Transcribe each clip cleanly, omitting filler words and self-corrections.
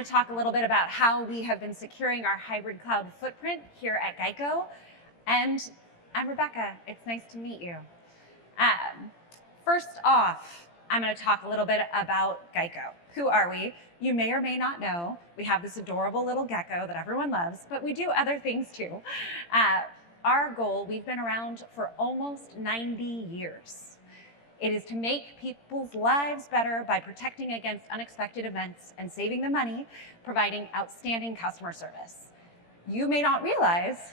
going to talk a little bit about how we have been securing our hybrid cloud footprint here at GEICO. And I'm Rebecca. It's nice to meet you. First off, I'm going to talk a little bit about GEICO. Who are we? You may or may not know, we have this adorable little gecko that everyone loves, but we do other things too. Our goal, we've been around for almost 90 years. It is to make people's lives better by protecting against unexpected events and saving them money, providing outstanding customer service. You may not realize,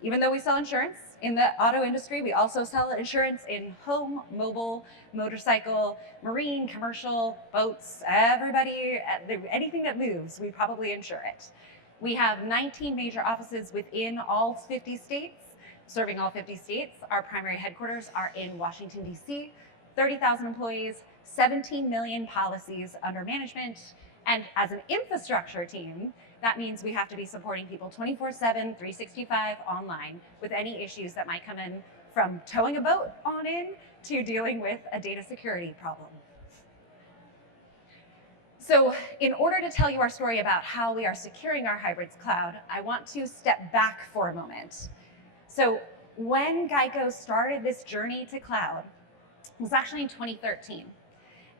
even though we sell insurance in the auto industry, we also sell insurance in home, mobile, motorcycle, marine, commercial, boats, everybody, anything that moves, we probably insure it. We have 19 major offices within all 50 states, serving all 50 states. Our primary headquarters are in Washington, D.C., 30,000 employees, 17 million policies under management. And as an infrastructure team, that means we have to be supporting people 24/7, 365 online with any issues that might come in, from towing a boat on in to dealing with a data security problem. So in order to tell you our story about how we are securing our hybrid cloud, I want to step back for a moment. So when GEICO started this journey to cloud, it was actually in 2013.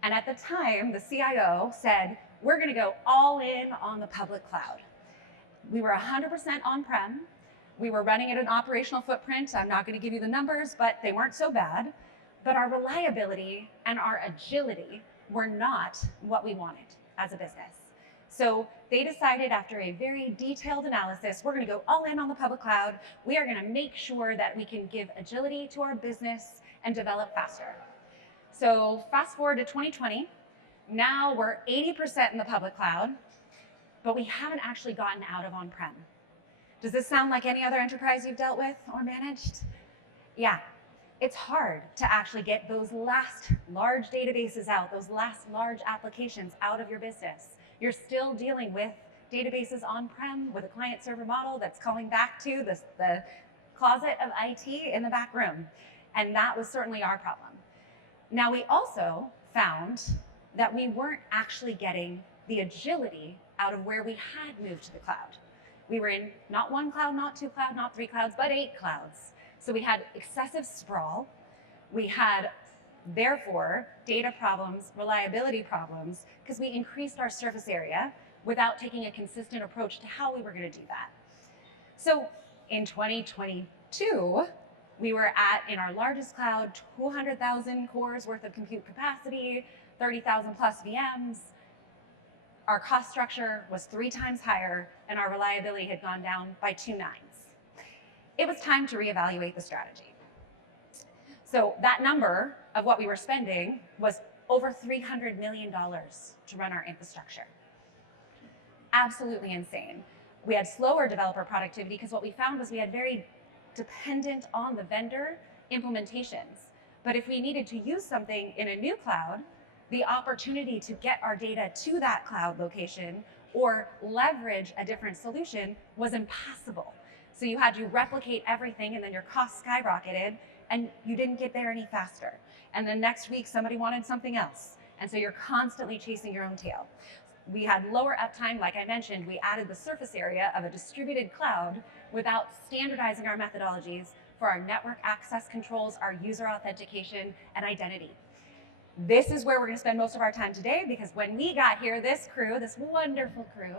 And at the time, the CIO said, we're going to go all in on the public cloud. We were 100% on-prem. We were running at an operational footprint. I'm not going to give you the numbers, but they weren't so bad. But our reliability and our agility were not what we wanted as a business. So they decided, after a very detailed analysis, we're going to go all in on the public cloud. We are going to make sure that we can give agility to our business and develop faster. So fast forward to 2020. Now we're 80% in the public cloud, but we haven't actually gotten out of on-prem. Does this sound like any other enterprise you've dealt with or managed? Yeah, it's hard to actually get those last large databases out, those last large applications out of your business. You're still dealing with databases on-prem with a client-server model that's calling back to the closet of IT in the back room. And that was certainly our problem. Now, we also found that we weren't actually getting the agility out of where we had moved to the cloud. We were in not one cloud, not two clouds, not three clouds, but 8 clouds. So we had excessive sprawl. We had, therefore, data problems, reliability problems, because we increased our surface area without taking a consistent approach to how we were going to do that. So in 2022, we were at, in our largest cloud, 200,000 cores worth of compute capacity, 30,000 plus VMs. Our cost structure was 3 times higher, and our reliability had gone down by 2 nines. It was time to reevaluate the strategy. So that number of what we were spending was over $300 million to run our infrastructure. Absolutely insane. We had slower developer productivity because what we found was we had very dependent on the vendor implementations. But if we needed to use something in a new cloud, the opportunity to get our data to that cloud location or leverage a different solution was impossible. So you had to replicate everything, and then your costs skyrocketed, and you didn't get there any faster. And then next week, somebody wanted something else. And so you're constantly chasing your own tail. We had lower uptime. Like I mentioned, we added the surface area of a distributed cloud without standardizing our methodologies for our network access controls, our user authentication, and identity. This is where we're going to spend most of our time today, because when we got here, this crew, this wonderful crew,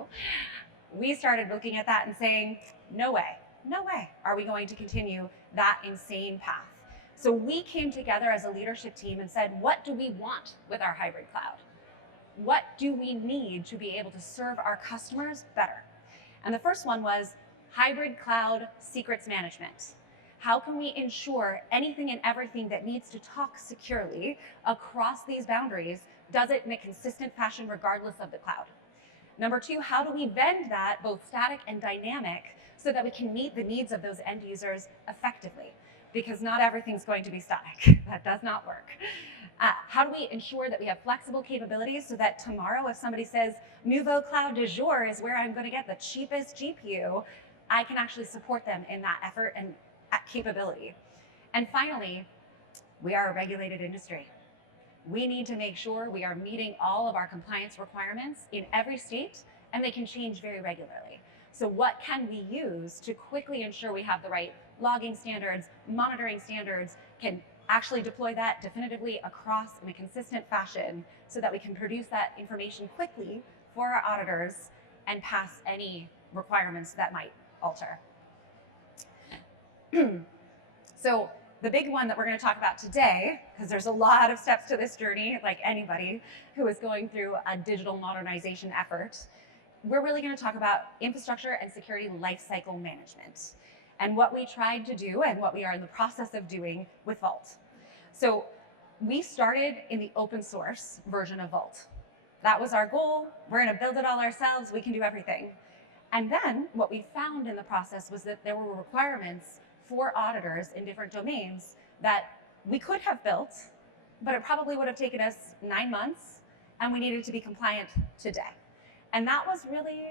we started looking at that and saying, no way are we going to continue that insane path. So we came together as a leadership team and said, what do we want with our hybrid cloud? What do we need to be able to serve our customers better? And the first one was hybrid cloud secrets management. How can we ensure anything and everything that needs to talk securely across these boundaries does it in a consistent fashion regardless of the cloud? Number 2, how do we bend that, both static and dynamic, so that we can meet the needs of those end users effectively? Because not everything's going to be static. That does not work. How do we ensure that we have flexible capabilities so that tomorrow, if somebody says, Nouveau Cloud du jour is where I'm going to get the cheapest GPU, I can actually support them in that effort and capability. And finally, we are a regulated industry. We need to make sure we are meeting all of our compliance requirements in every state and they can change very regularly. So what can we use to quickly ensure we have the right logging standards, monitoring standards, can actually deploy that definitively across in a consistent fashion so that we can produce that information quickly for our auditors and pass any requirements that might alter. So the big one that we're going to talk about today, because there's a lot of steps to this journey, like anybody who is going through a digital modernization effort, we're really going to talk about infrastructure and security lifecycle management and what we tried to do and what we are in the process of doing with Vault. So we started in the open source version of Vault. That was our goal. We're going to build it all ourselves. We can do everything. And then what we found in the process was that there were requirements for auditors in different domains that we could have built, but it probably would have taken us 9 months, and we needed to be compliant today. And that was really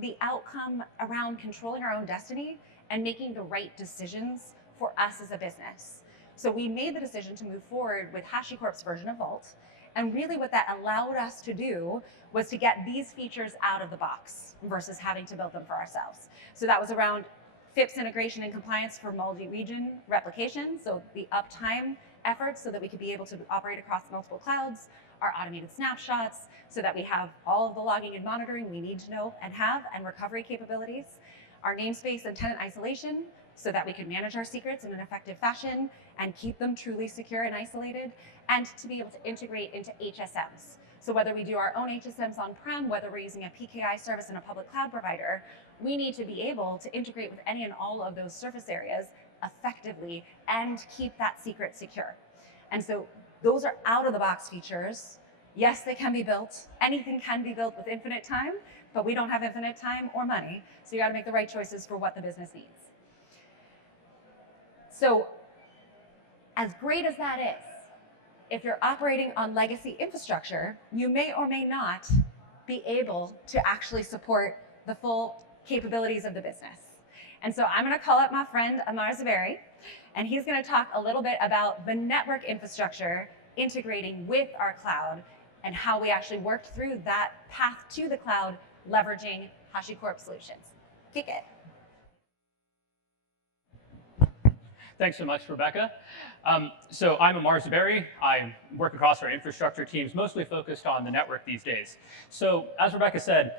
the outcome around controlling our own destiny and making the right decisions for us as a business. So we made the decision to move forward with HashiCorp's version of Vault. And really what that allowed us to do was to get these features out of the box versus having to build them for ourselves. So that was around FIPS integration and compliance for multi-region replication, so the uptime efforts so that we could be able to operate across multiple clouds, our automated snapshots, so that we have all of the logging and monitoring we need to know and have, and recovery capabilities, our namespace and tenant isolation, so that we can manage our secrets in an effective fashion and keep them truly secure and isolated, and to be able to integrate into HSMs. So whether we do our own HSMs on-prem, whether we're using a PKI service in a public cloud provider, we need to be able to integrate with any and all of those surface areas effectively and keep that secret secure. And so those are out-of-the-box features. Yes, they can be built. Anything can be built with infinite time, but we don't have infinite time or money. So you got to make the right choices for what the business needs. So as great as that is, if you're operating on legacy infrastructure, you may or may not be able to actually support the full capabilities of the business. And so I'm going to call up my friend Ammar Zuberi, and he's going to talk a little bit about the network infrastructure integrating with our cloud and how we actually worked through that path to the cloud leveraging HashiCorp solutions. Kick it. Thanks so much, Rebecca. So I'm Ammar Zuberi. I work across our infrastructure teams, mostly focused on the network these days. So as Rebecca said,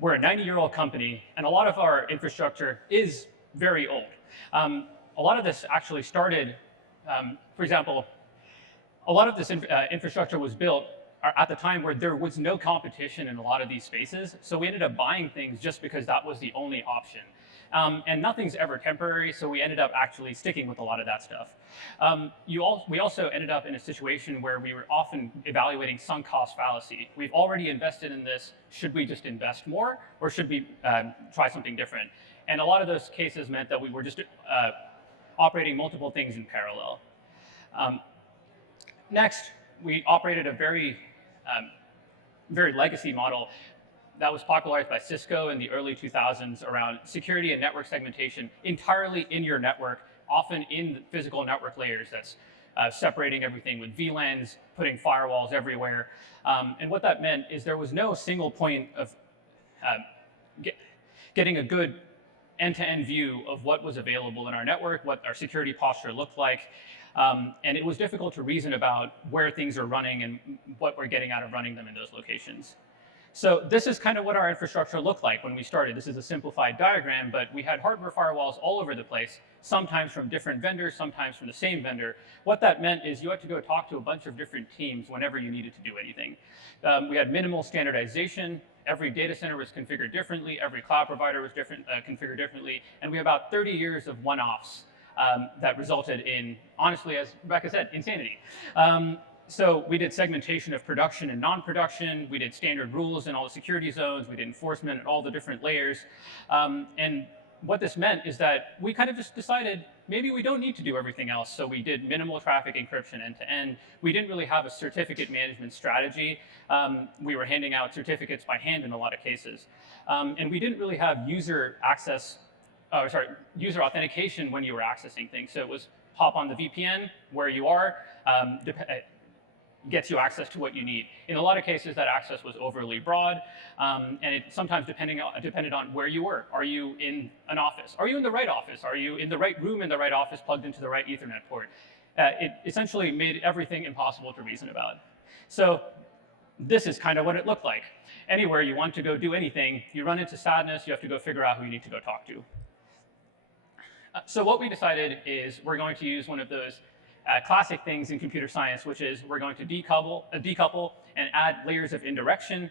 we're a 90-year-old company, and a lot of our infrastructure is very old. A lot of this actually started, for example, a lot of this infrastructure was built at the time where there was no competition in a lot of these spaces. So we ended up buying things just because that was the only option. And nothing's ever temporary, so we ended up actually sticking with a lot of that stuff. We also ended up in a situation where we were often evaluating sunk cost fallacy. We've already invested in this. Should we just invest more, or should we try something different? And a lot of those cases meant that we were just operating multiple things in parallel. Next, we operated a very legacy model that was popularized by Cisco in the early 2000s around security and network segmentation entirely in your network, often in the physical network layers. That's separating everything with VLANs, putting firewalls everywhere. And what that meant is there was no single point of getting a good end-to-end view of what was available in our network, what our security posture looked like. And it was difficult to reason about where things are running and what we're getting out of running them in those locations. So this is kind of what our infrastructure looked like when we started. This is a simplified diagram, but we had hardware firewalls all over the place, sometimes from different vendors, sometimes from the same vendor. What that meant is you had to go talk to a bunch of different teams whenever you needed to do anything. We had minimal standardization. Every data center was configured differently. Every cloud provider was configured differently. And we had about 30 years of one-offs that resulted in, honestly, as Rebecca said, insanity. So we did segmentation of production and non-production. We did standard rules in all the security zones. We did enforcement at all the different layers. And what this meant is that we kind of just decided maybe we don't need to do everything else. So we did minimal traffic encryption end to end. We didn't really have a certificate management strategy. We were handing out certificates by hand in a lot of cases. And we didn't really have user authentication when you were accessing things. So it was hop on the VPN where you are. gets you access to what you need. In a lot of cases, that access was overly broad, and it sometimes depended on where you were. Are you in an office? Are you in the right office? Are you in the right room in the right office plugged into the right Ethernet port? It essentially made everything impossible to reason about. So this is kind of what it looked like. Anywhere you want to go do anything, you run into sadness, you have to go figure out who you need to go talk to. So what we decided is we're going to use one of those classic things in computer science, which is we're going to decouple and add layers of indirection.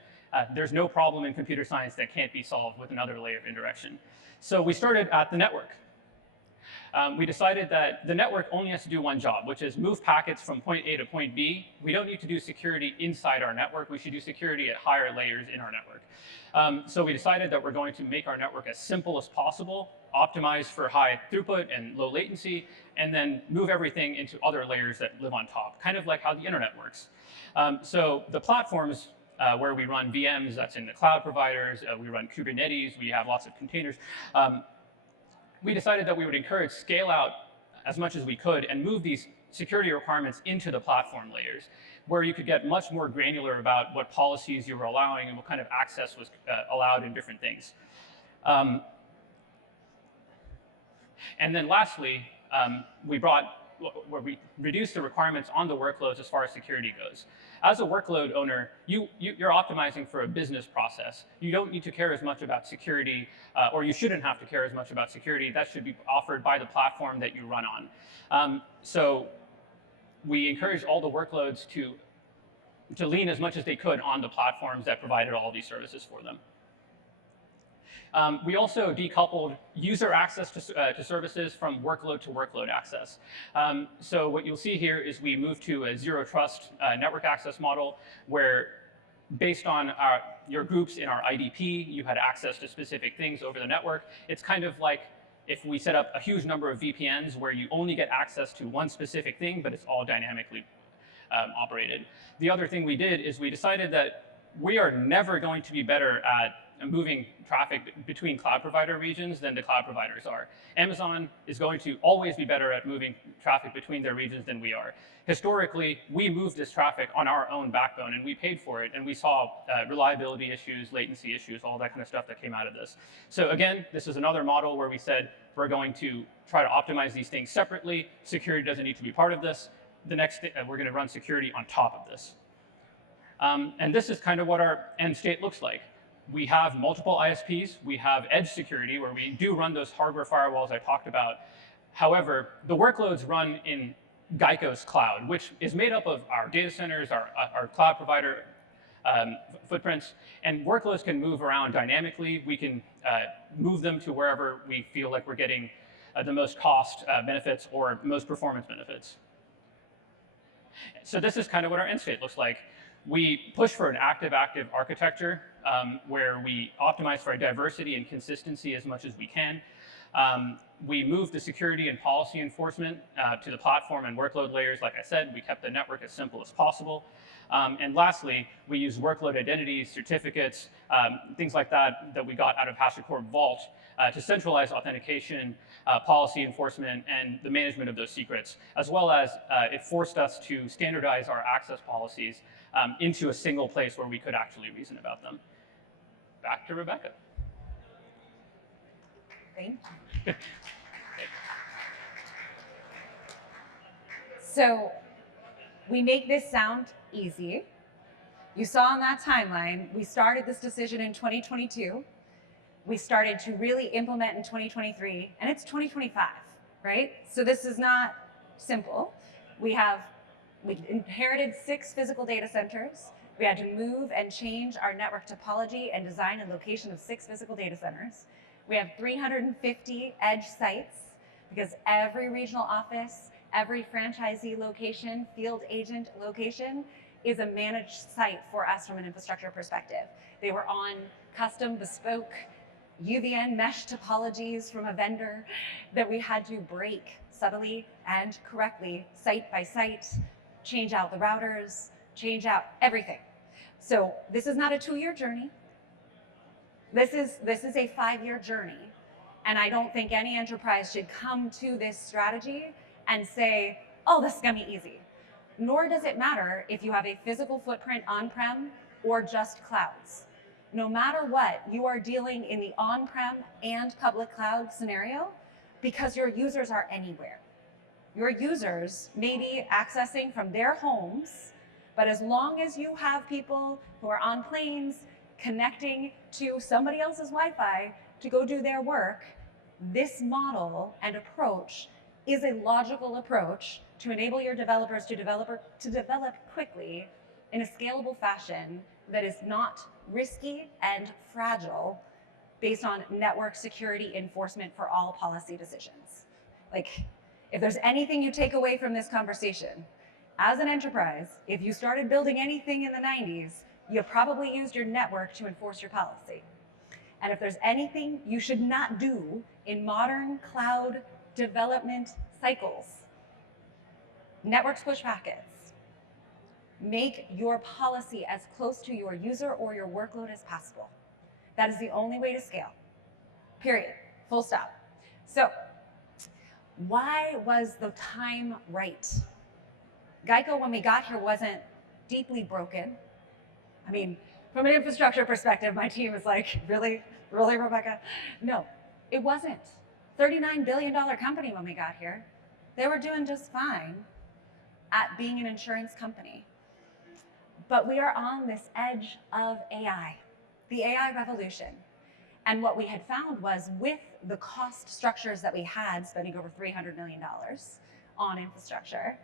There's no problem in computer science that can't be solved with another layer of indirection. So we started at the network. We decided that the network only has to do one job, which is move packets from point A to point B. We don't need to do security inside our network. We should do security at higher layers in our network. So we decided that we're going to make our network as simple as possible, optimize for high throughput and low latency, and then move everything into other layers that live on top, kind of like how the internet works. So the platforms where we run VMs, that's in the cloud providers, we run Kubernetes, we have lots of containers. We decided that we would encourage scale out as much as we could and move these security requirements into the platform layers, where you could get much more granular about what policies you were allowing and what kind of access was allowed in different things. And then lastly, we reduced the requirements on the workloads as far as security goes. As a workload owner, you're optimizing for a business process. You don't need to care as much about security, or you shouldn't have to care as much about security. That should be offered by the platform that you run on. So we encouraged all the workloads to lean as much as they could on the platforms that provided all these services for them. We also decoupled user access to services from workload to workload access. So what you'll see here is we moved to a zero trust network access model where based on your groups in our IDP, you had access to specific things over the network. It's kind of like if we set up a huge number of VPNs where you only get access to one specific thing, but it's all dynamically operated. The other thing we did is we decided that we are never going to be better at moving traffic between cloud provider regions than the cloud providers are. Amazon is going to always be better at moving traffic between their regions than we are. Historically, we moved this traffic on our own backbone and we paid for it, and we saw reliability issues, latency issues, all that kind of stuff that came out of this. So again, this is another model where we said we're going to try to optimize these things separately. Security doesn't need to be part of this. The next thing, we're going to run security on top of this. And this is kind of what our end state looks like. We have multiple ISPs. We have edge security where we do run those hardware firewalls I talked about. However, the workloads run in GEICO's cloud, which is made up of our data centers, our cloud provider footprints, and workloads can move around dynamically. We can move them to wherever we feel like we're getting the most cost benefits or most performance benefits. So this is kind of what our end state looks like. We push for an active-active architecture where we optimize for diversity and consistency as much as we can. We move the security and policy enforcement to the platform and workload layers. Like I said, we kept the network as simple as possible. And lastly, we use workload identities, certificates, things like that we got out of HashiCorp Vault to centralize authentication, policy enforcement, and the management of those secrets, as well as it forced us to standardize our access policies into a single place where we could actually reason about them. Back to Rebecca. Thank you. So we make this sound easy. You saw on that timeline, we started this decision in 2022. We started to really implement in 2023, and it's 2025, right? So this is not simple. We inherited 6 physical data centers. We had to move and change our network topology and design and location of 6 physical data centers. We have 350 edge sites because every regional office, every franchisee location, field agent location is a managed site for us from an infrastructure perspective. They were on custom bespoke UVN mesh topologies from a vendor that we had to break subtly and correctly, site by site, change out the routers, change out everything. So this is not a 2-year journey. This is a 5-year journey. And I don't think any enterprise should come to this strategy and say, oh, this is gonna be easy. Nor does it matter if you have a physical footprint on-prem or just clouds. No matter what, you are dealing in the on-prem and public cloud scenario because your users are anywhere. Your users may be accessing from their homes, but as long as you have people who are on planes connecting to somebody else's Wi-Fi to go do their work, this model and approach is a logical approach to enable your developers to develop quickly in a scalable fashion that is not risky and fragile based on network security enforcement for all policy decisions. Like, if there's anything you take away from this conversation, as an enterprise, if you started building anything in the 90s, you probably used your network to enforce your policy. And if there's anything you should not do in modern cloud development cycles, networks push packets. Make your policy as close to your user or your workload as possible. That is the only way to scale, period, full stop. So why was the time right? GEICO, when we got here, wasn't deeply broken. I mean, from an infrastructure perspective, my team is like, really, Rebecca? No, it wasn't. $39 billion company when we got here. They were doing just fine at being an insurance company. But we are on this edge of AI, the AI revolution. And what we had found was with the cost structures that we had, spending over $300 million on infrastructure,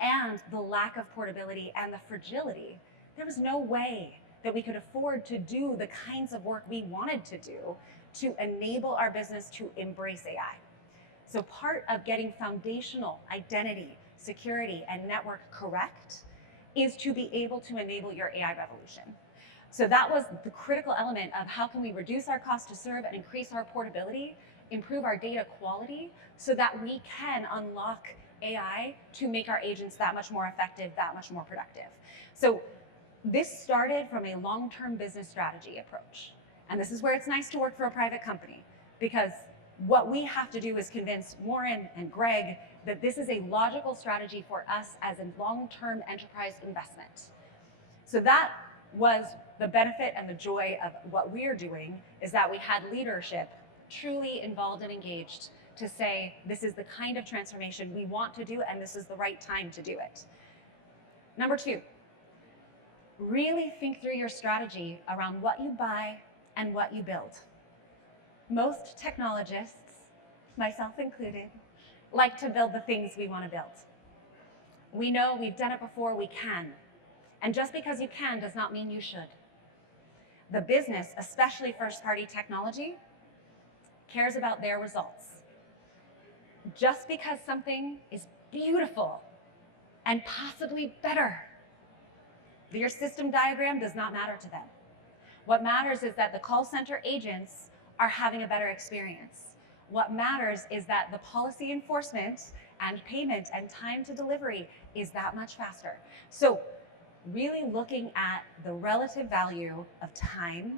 and the lack of portability and the fragility, there was no way that we could afford to do the kinds of work we wanted to do to enable our business to embrace AI. So part of getting foundational identity, security, and network correct is to be able to enable your AI revolution. So that was the critical element of how can we reduce our cost to serve and increase our portability, improve our data quality, so that we can unlock AI to make our agents that much more effective, that much more productive. So this started from a long-term business strategy approach. And this is where it's nice to work for a private company, because what we have to do is convince Warren and Greg that this is a logical strategy for us as a long-term enterprise investment. So that was the benefit and the joy of what we're doing, is that we had leadership truly involved and engaged to say, this is the kind of transformation we want to do, and this is the right time to do it. Number two, really think through your strategy around what you buy and what you build. Most technologists, myself included, like to build the things we want to build. We know we've done it before, we can. And just because you can does not mean you should. The business, especially first-party technology, cares about their results. Just because something is beautiful and possibly better, your system diagram does not matter to them. What matters is that the call center agents are having a better experience. What matters is that the policy enforcement and payment and time to delivery is that much faster. So really looking at the relative value of time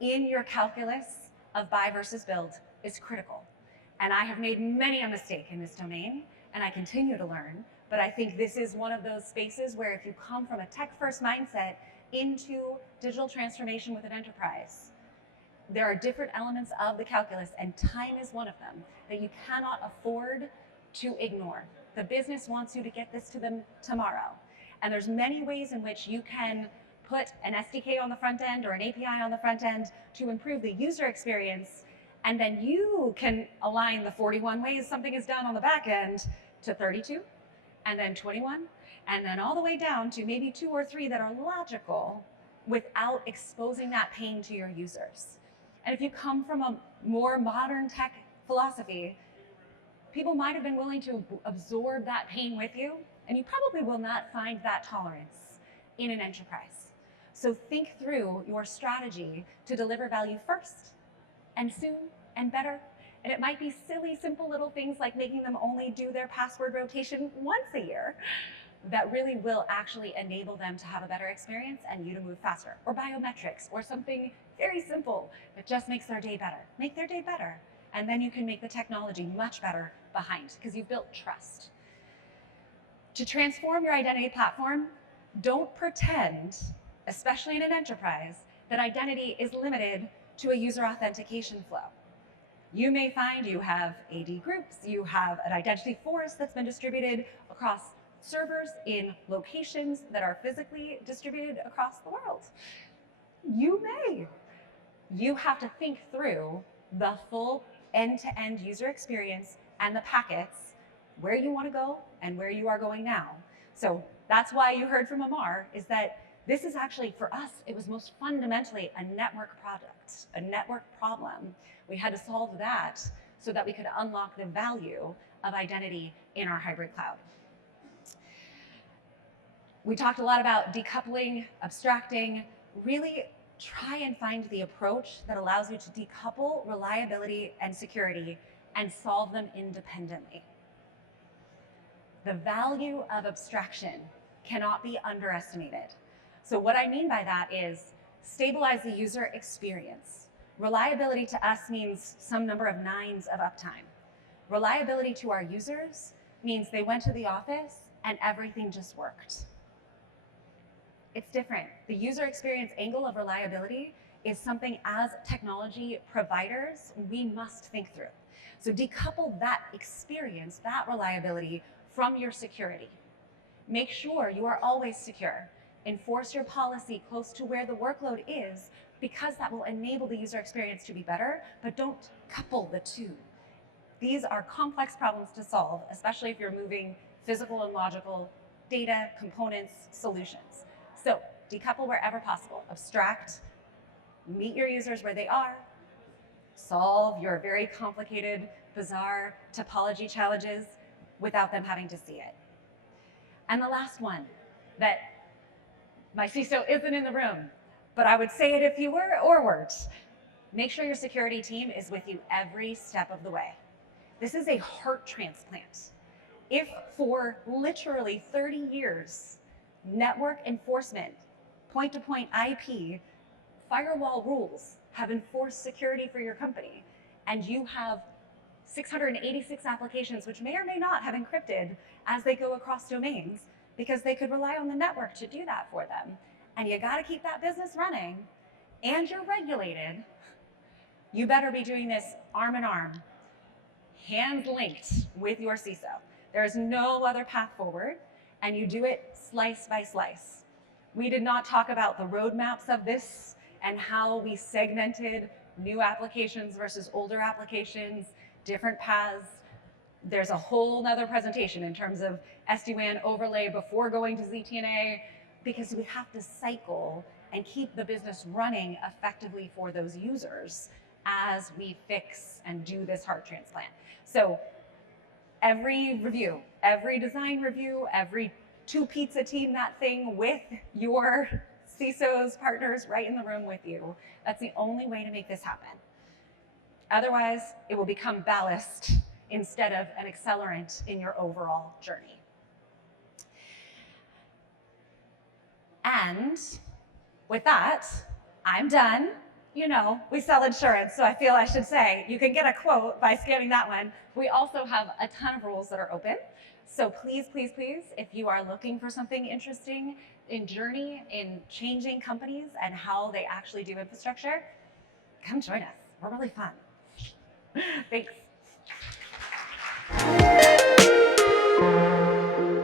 in your calculus of buy versus build is critical. And I have made many a mistake in this domain, and I continue to learn, but I think this is one of those spaces where if you come from a tech-first mindset into digital transformation with an enterprise, there are different elements of the calculus, and time is one of them that you cannot afford to ignore. The business wants you to get this to them tomorrow. And there's many ways in which you can put an SDK on the front end or an API on the front end to improve the user experience, and then you can align the 41 ways something is done on the back end to 32, and then 21, and then all the way down to maybe 2 or 3 that are logical without exposing that pain to your users. And if you come from a more modern tech philosophy, people might have been willing to absorb that pain with you, and you probably will not find that tolerance in an enterprise. So think through your strategy to deliver value first, and soon, and better. And it might be silly, simple little things like making them only do their password rotation once a year that really will actually enable them to have a better experience and you to move faster. Or biometrics, or something very simple that just makes their day better. Make their day better. And then you can make the technology much better behind, because you've built trust. To transform your identity platform, don't pretend, especially in an enterprise, that identity is limited to a user authentication flow. You may find you have AD groups, you have an identity forest that's been distributed across servers in locations that are physically distributed across the world. You may. You have to think through the full end-to-end user experience and the packets, where you want to go and where you are going now. So that's why you heard from Ammar, is that this is actually, for us, it was most fundamentally a network product, a network problem. We had to solve that so that we could unlock the value of identity in our hybrid cloud. We talked a lot about decoupling, abstracting, really try and find the approach that allows you to decouple reliability and security and solve them independently. The value of abstraction cannot be underestimated. So what I mean by that is stabilize the user experience. Reliability to us means some number of nines of uptime. Reliability to our users means they went to the office and everything just worked. It's different. The user experience angle of reliability is something as technology providers we must think through. So decouple that experience, that reliability, from your security. Make sure you are always secure. Enforce your policy close to where the workload is, because that will enable the user experience to be better, but don't couple the two. These are complex problems to solve, especially if you're moving physical and logical data, components, solutions. So decouple wherever possible, abstract, meet your users where they are, solve your very complicated, bizarre topology challenges without them having to see it. And the last one that my CISO isn't in the room, but I would say it if you were or weren't. Make sure your security team is with you every step of the way. This is a heart transplant. If for literally 30 years, network enforcement, point-to-point IP, firewall rules have enforced security for your company, and you have 686 applications which may or may not have encrypted as they go across domains, because they could rely on the network to do that for them. And you got to keep that business running, and you're regulated. You better be doing this arm in arm, hands linked with your CISO. There is no other path forward, and you do it slice by slice. We did not talk about the roadmaps of this and how we segmented new applications versus older applications, different paths. There's a whole nother presentation in terms of SD-WAN overlay before going to ZTNA, because we have to cycle and keep the business running effectively for those users as we fix and do this heart transplant. So every review, every design review, every two-pizza team that thing with your CISOs, partners right in the room with you. That's the only way to make this happen. Otherwise, it will become ballast instead of an accelerant in your overall journey. And with that, I'm done. You know, we sell insurance, so I feel I should say you can get a quote by scanning that one. We also have a ton of roles that are open. So please, please, please, if you are looking for something interesting in journey, in changing companies and how they actually do infrastructure, come join us. We're really fun. Thanks.